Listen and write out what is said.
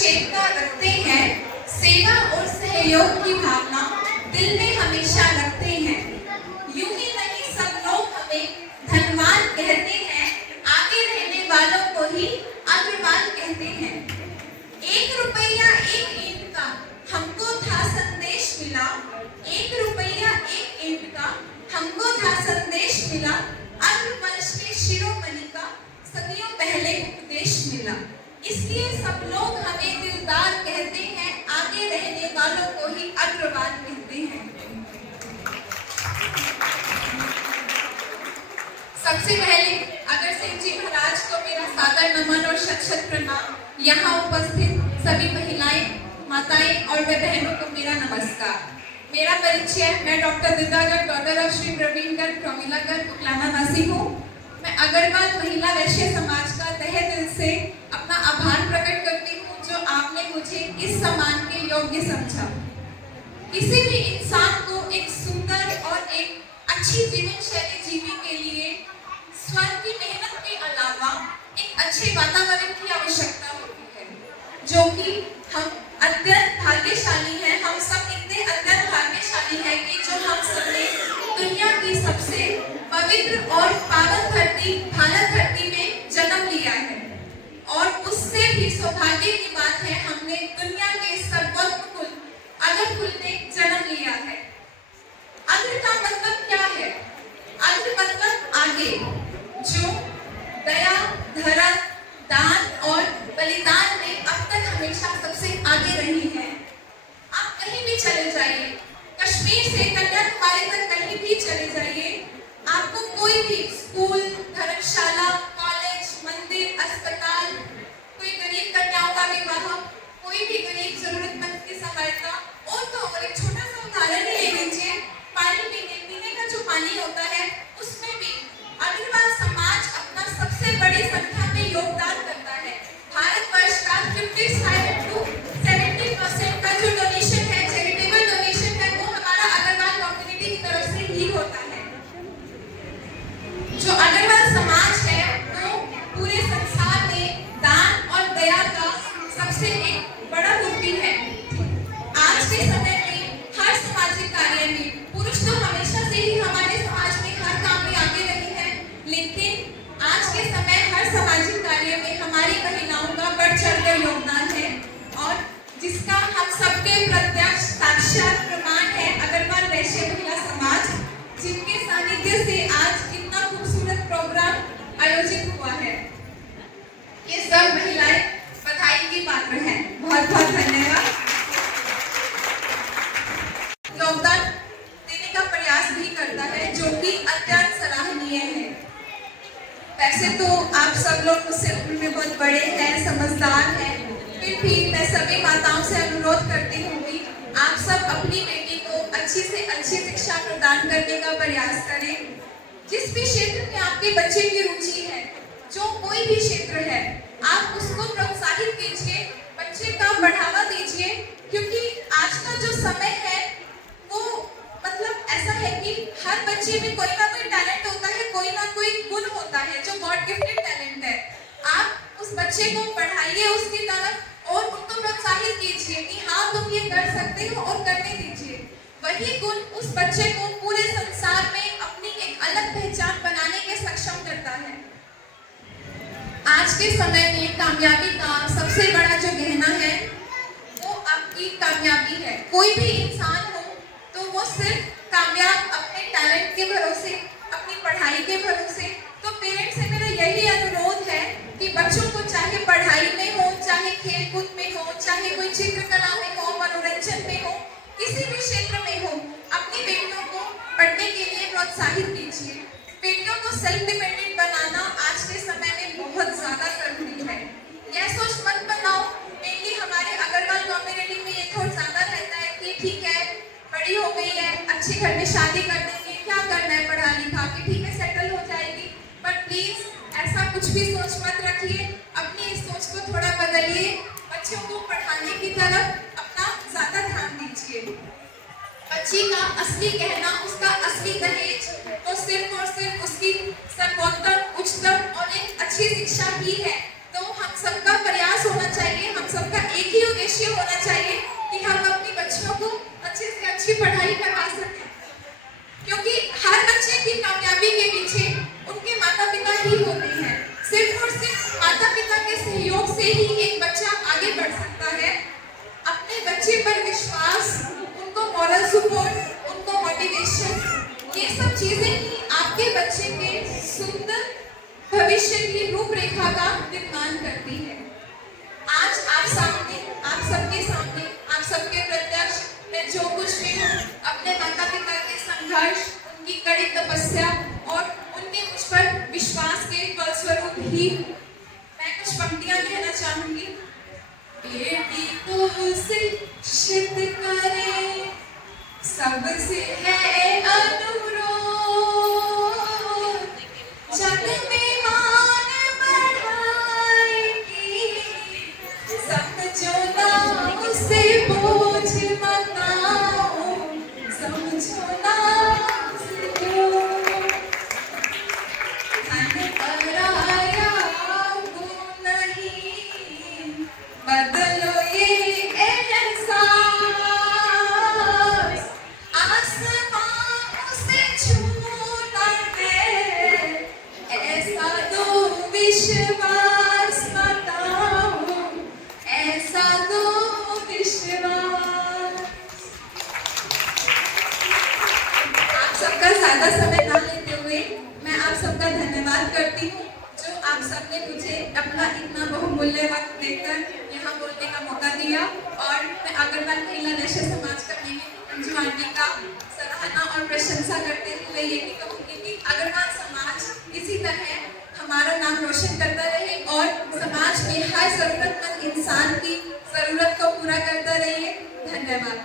क्षेत्र रखते हैं, सेवा और सहयोग की भावना दिल में हमेशा रखते हैं। यूं ही नहीं सब लोग हमें धनवान कहते हैं, आगे रहने वालों को ही अग्रवाल कहते हैं। 1 रुपया 1 ईंट का हमको था संदेश मिला, 1 रुपया 1 ईंट का हमको था संदेश मिला, अग्रवंश के शिरोमणि का सदियों पहले उपदेश मिला। इसलिए सब लोग हमें दिलदार कहते हैं, आगे रहने वालों को ही अग्रवाल कहते हैं। सबसे पहले अगर सिंह जी महाराज को मेरा सादर नमन और शत शत प्रणाम। यहाँ उपस्थित सभी महिलाएं, माताएं और बहनों को मेरा नमस्कार। मेरा परिचय, मैं doctor Divya Garg, daughter of Shri Praveen Garg, Pramila Garg, Uklana वासी हूँ। मैं अग्रवाल महिला वैश्य समाज का तहे दिल से अपना आभार प्रकट करती हूँ जो आपने मुझे इस सम्मान के योग्य समझा। किसी भी इंसान को एक सुंदर और एक अच्छी जीवन शैली जीने के लिए स्वयं की मेहनत के अलावा एक अच्छे वातावरण की आवश्यकता होती है, जो कि हम अत्यंत भाग्यशाली हैं। हम सब इतने अत्यंत भाग्यशाली हैं कि जो हम सबने दुनिया की सबसे पवित्र और पावन धरती भारत धरती में जन्म लिया है, और उससे भी सौभाग्य की बात है हमने दुनिया के सर्वोत्तम कुल अग्र कुल में जन्म लिया है। अग्र का मतलब क्या है? अग्र मतलब आगे, जो दया, धर्म, दान और बलिदान में अब तक हमेशा सबसे आगे रही है। आप कहीं भी चले जाइए, कश्मीर से कन्याकुमारी तक कहीं भी चले जाइए, आपको कोई भी स्कूल, धर्मशाला, कॉलेज, मंदिर, अस्पताल, कोई गरीब कन्याओं का विवाह, कोई भी गरीब जरूरतमंद की सहायता, और तो और एक छोटा सा उदाहरण ही ले लीजिए, पानी पीने का जो पानी होता है उसमें भी अग्रवाल समाज अपना सबसे बड़ी संख्या में योगदान करता है। भारतवर्ष का 57 to 70% का जो डोनेशन है, चैरिटेबल डोनेशन है, वो हमारा अग्रवाल कम्युनिटी की तरफ से ही होता है। जो अग्रवाल समाज है वो पूरे संसार में दान और दया का सबसे एक बड़ा मूर्ति है। आज के समय में हर सामाजिक कार्य में पुरुष तो हमेशा से ही हमारे समाज में हर काम में आगे रहे हैं, लेकिन आज के समय हर सामाजिक कार्य में हमारी महिलाओं का बढ़ चढ़कर योगदान है, और जिसका हम सबके प्रत्यक्ष साक्षात प्रमाण है अग्रवाल वैश्य महिला समाज, जिनके सानिध्य से आज इतना खूबसूरत प्रोग्राम आयोजित हुआ है। ये सब महिलाएं बधाई की पात्र हैं। बहुत बहुत धन्यवाद। योगदान देने का प्रयास भी करता है, जो कि अत्यंत सराहनीय है। वैसे तो आप सब लोग मुझसे उम्र में बहुत बड़े हैं, समझदार हैं, फिर भी मैं सभी माताओं से अनुरोध करती हूँ कि आप सब अपनी बेटी को अच्छी से अच्छी शिक्षा प्रदान करने का प्रयास करें। जिस भी क्षेत्र में आपके बच्चे की रुचि है, जो कोई भी क्षेत्र है, आप उसको प्रोत्साहित कीजिए, बच्चे का बढ़ावा दीजिए, क्योंकि आज का जो समय है वो मतलब ऐसा है कि हर बच्चे में कोई ना कोई टैलेंट होता है, कोई ना कोई गुण होता है जो गॉड गिफ्टेड टैलेंट है। आप उस बच्चे को बढ़ाइए उसकी तरफ और उनको प्रोत्साहित कीजिए कि हाँ तुम ये कर सकते हो, और करने दीजिए। वही गुण उस बच्चे को पूरे संसार में अपनी एक अलग पहचान बनाने के सक्षम करता है। आज के समय में कामयाबी का सबसे बड़ा जो गहना है वो आपकी कामयाबी है। कोई भी इंसान हो तो वो सिर्फ कामयाब अपने टैलेंट के भरोसे, अपनी पढ़ाई के भरोसे। तो पेरेंट्स से मेरा यही अनुरोध है कि बच्चों को चाहे पढ़ाई में हो, चाहे खेलकूद में हो, चाहे कोई चित्रकला में हो, मनोरंजन में हो, किसी भी क्षेत्र में हो, अपनी बेटियों को पढ़ने के लिए प्रोत्साहित कीजिए। बेटियों को सेल्फ डिपेंडेंट बनाना आज के समय में बहुत ज्यादा जरूरी है। यह सोच मत बनाओ, मेनली हमारे अग्रवाल कम्युनिटी में ये थोड़ा ज्यादा रहता है कि ठीक है बड़ी हो गई है, अच्छे घर में शादी कर देंगे, क्या करना है पढ़ा लिखा के, ठीक है सेटल हो जाएगी। बट प्लीज ऐसा कुछ भी सोच मत रखिए, अपनी इस सोच को थोड़ा बदलिए, बच्चों को पढ़ाने की तरफ अपना ज्यादा ध्यान दीजिए। बच्ची का असली गहना, उसका असली दहेज तो सिर्फ और सिर्फ उसकी सर्वोत्तम, उच्चतम और एक अच्छी शिक्षा ही है। तो हम सबका प्रयास होना चाहिए, हम सबका एक ही सहयोग से ही एक बच्चा आगे बढ़ सकता है। अपने बच्चे पर विश्वास, उनको मॉरल सपोर्ट, उनको मोटिवेशन, ये सब चीजें ही आपके बच्चे के सुंदर भविष्य की रूपरेखा का निर्माण करती है। आज आप सबके सामने, आप सबके प्रत्यक्ष मैं जो कुछ भी हूँ, अपने माता पिता के संघर्ष, उनकी कड़ी तपस्या और उनके मुझ पर विश्वास के फलस्वरूप ही मैं कुछ पंक्तियां कहना चाहूंगी। बेटी को शिक्षित करे सबसे है अनुरोध, जग में मान बढ़ाएगी, समझो ना उसे बोझ मताओ, समझो ना उसे बोझ। धन पराया वो नहीं, बदलो ये एहसास, आसमां उसे छू ना दे, ऐसा दो विश्वास बताओ, ऐसा दो विश्वास। आप सबका ज्यादा समय ना लेते हुए मैं आप सबका धन्यवाद करती हूँ, जो आप सबने मुझे अपना इतना बहुमूल्य वक्त देकर यहाँ बोलने का मौका दिया। और मैं अग्रवाल महिला नशे समाज कमेटी अंजू आंटी का सराहना और प्रशंसा करते हुए ये भी कहूँगी कि अग्रवाल समाज इसी तरह हमारा नाम रोशन करता रहे और समाज में हर जरूरतमंद इंसान की जरूरत को पूरा करता रहे। धन्यवाद।